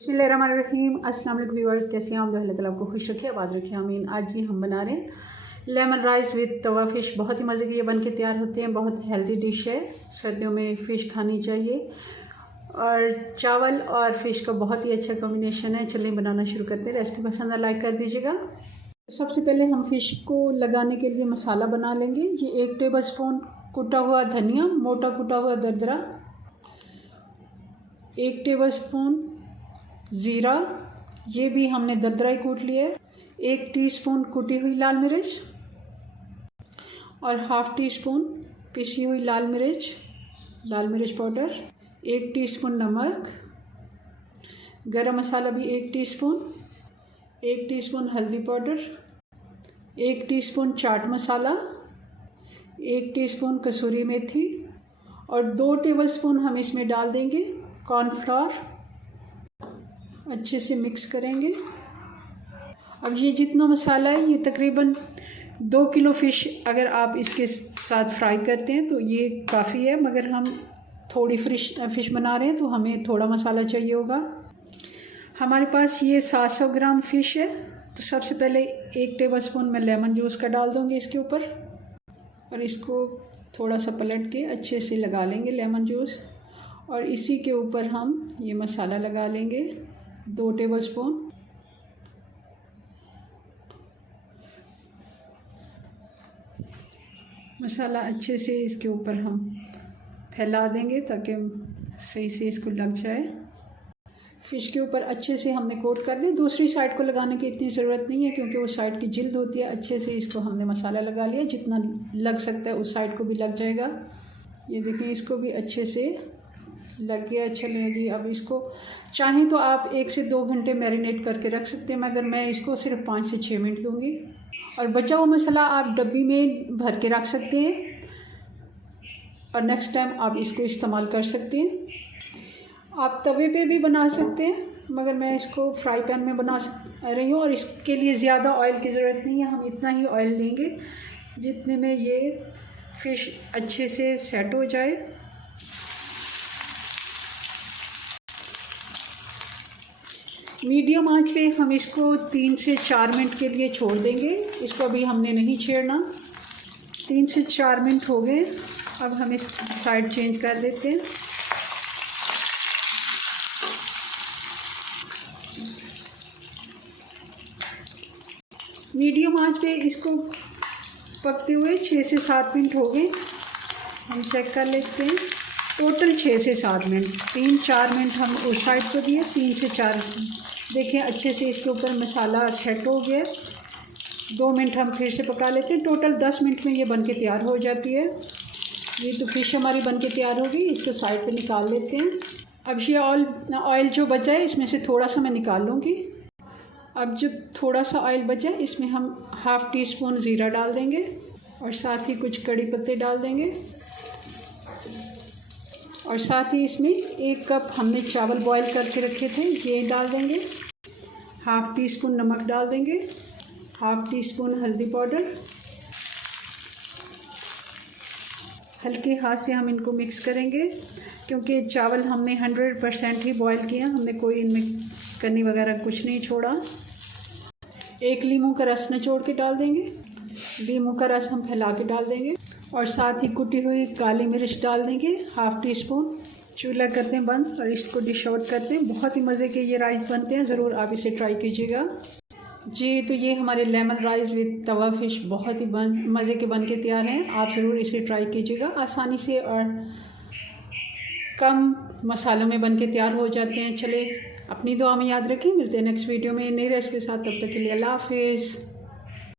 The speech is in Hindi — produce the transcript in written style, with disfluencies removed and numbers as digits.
बिस्मिल्लाहिर्रहमानिर्रहीम। अस्सलाम वालेकुम व्यूअर्स, कैसे हैं आप? अल्लाह ताला आपको खुश रखे, आबाद रखे, आमीन। आज ही हम बना रहे हैं lemon rice with Tawa fish. बहुत ही मज़े के ये बन के तैयार होते हैं। बहुत हेल्दी डिश है, सर्दियों में फ़िश खानी चाहिए और चावल और फ़िश का बहुत ही अच्छा कॉम्बिनेशन है। चलिए बनाना शुरू करते हैं। रेसिपी पसंद है लाइक कर दीजिएगा। सबसे पहले हम फ़िश को लगाने के लिए मसाला बना लेंगे। ये 1 टेबल स्पून कुटा हुआ धनिया, मोटा कुटा हुआ दरदरा, 1 टेबल स्पून ज़ीरा, ये भी हमने दरदरा ही कूट लिया है, 1 टीस्पून कुटी हुई लाल मिर्च और हाफ़ टी स्पून पिसी हुई लाल मिर्च पाउडर, 1 टीस्पून नमक, गरम मसाला भी 1 टीस्पून, 1 टीस्पून हल्दी powder, 1 teaspoon chaat masala, 1 teaspoon कसूरी मेथी और 2 टेबलस्पून हम इसमें डाल देंगे कॉर्नफ्लोर। अच्छे से मिक्स करेंगे। अब ये जितना मसाला है, ये तकरीबन 2 किलो फ़िश अगर आप इसके साथ फ्राई करते हैं तो ये काफ़ी है, मगर हम थोड़ी फ़िश बना रहे हैं तो हमें थोड़ा मसाला चाहिए होगा। हमारे पास ये 700 ग्राम फ़िश है, तो सबसे पहले 1 टेबलस्पून मैं लेमन जूस का डाल दूँगी इसके ऊपर और इसको थोड़ा सा पलट के अच्छे से लगा लेंगे लेमन जूस। और इसी के ऊपर हम ये मसाला लगा लेंगे 2 टेबलस्पून। मसाला अच्छे से इसके ऊपर हम फैला देंगे ताकि सही से इसको लग जाए। फ़िश के ऊपर अच्छे से हमने कोट कर दिया। दूसरी साइड को लगाने की इतनी ज़रूरत नहीं है क्योंकि उस साइड की जिल्द होती है। अच्छे से इसको हमने मसाला लगा लिया, जितना लग सकता है उस साइड को भी लग जाएगा। ये देखिए, इसको भी अच्छे से लग गया। चलिए जी, अब इसको चाहें तो आप 1 से 2 घंटे मैरिनेट करके रख सकते हैं, मगर मैं इसको सिर्फ 5 से 6 मिनट दूंगी। और बचा हुआ मसाला आप डब्बी में भर के रख सकते हैं और नेक्स्ट टाइम आप इसको इस्तेमाल कर सकते हैं। आप तवे पे भी बना सकते हैं, मगर मैं इसको फ्राई पैन में बना रही हूँ और इसके लिए ज़्यादा ऑयल की ज़रूरत नहीं है। हम इतना ही ऑयल लेंगे जितने में ये फ़िश अच्छे से सेट हो जाए। मीडियम आंच पे हम इसको 3 से 4 मिनट के लिए छोड़ देंगे। इसको अभी हमने नहीं छेड़ना। 3 से 4 मिनट हो गए। अब हम इस साइड चेंज कर देते हैं। मीडियम आंच पे इसको पकते हुए 6 से 7 मिनट हो गए। हम चेक कर लेते हैं। टोटल 6 से 7 मिनट, 3-4 मिनट हम उस साइड को दिए, 3 से 4। देखिए अच्छे से इसके ऊपर मसाला सेट हो गया। 2 मिनट हम फिर से पका लेते हैं। टोटल 10 मिनट में ये बन के तैयार हो जाती है। ये तो फ़िश हमारी बन के तैयार हो गई। इसको साइड पे निकाल लेते हैं। अब ये ऑयल जो बचा है इसमें से थोड़ा सा मैं निकाल लूँगी। अब जो थोड़ा सा ऑयल बचा है इसमें हम हाफ़ टी स्पून ज़ीरा डाल देंगे और साथ ही कुछ कड़ी पत्ते डाल देंगे और साथ ही इसमें 1 कप हमने चावल बॉईल करके रखे थे, ये डाल देंगे। हाफ़ टी स्पून नमक डाल देंगे, हाफ़ टी स्पून हल्दी पाउडर। हल्के हाथ से हम इनको मिक्स करेंगे क्योंकि चावल हमने 100% ही बॉईल किए हैं। हमने कोई इनमें कनी वगैरह कुछ नहीं छोड़ा। 1 लीमू का रस निचोड़ के डाल देंगे। लीमू का रस हम फैला के डाल देंगे और साथ ही कुटी हुई काली मिर्च डाल देंगे, हाफ़ टी स्पून। चूल्हा करते हैं बंद और इसको डिश आउट करते हैं। बहुत ही मज़े के ये राइस बनते हैं, ज़रूर आप इसे ट्राई कीजिएगा जी। तो ये हमारे lemon rice with Tawa fish बहुत ही मज़े के बन के तैयार हैं। आप ज़रूर इसे ट्राई कीजिएगा। आसानी से और कम मसालों में बन के तैयार हो जाते हैं। चले, अपनी दुआ में याद रखें। मिलते हैं नेक्स्ट वीडियो में नई रेसिपी के साथ। तब तक के लिए अल्लाह हाफिज़।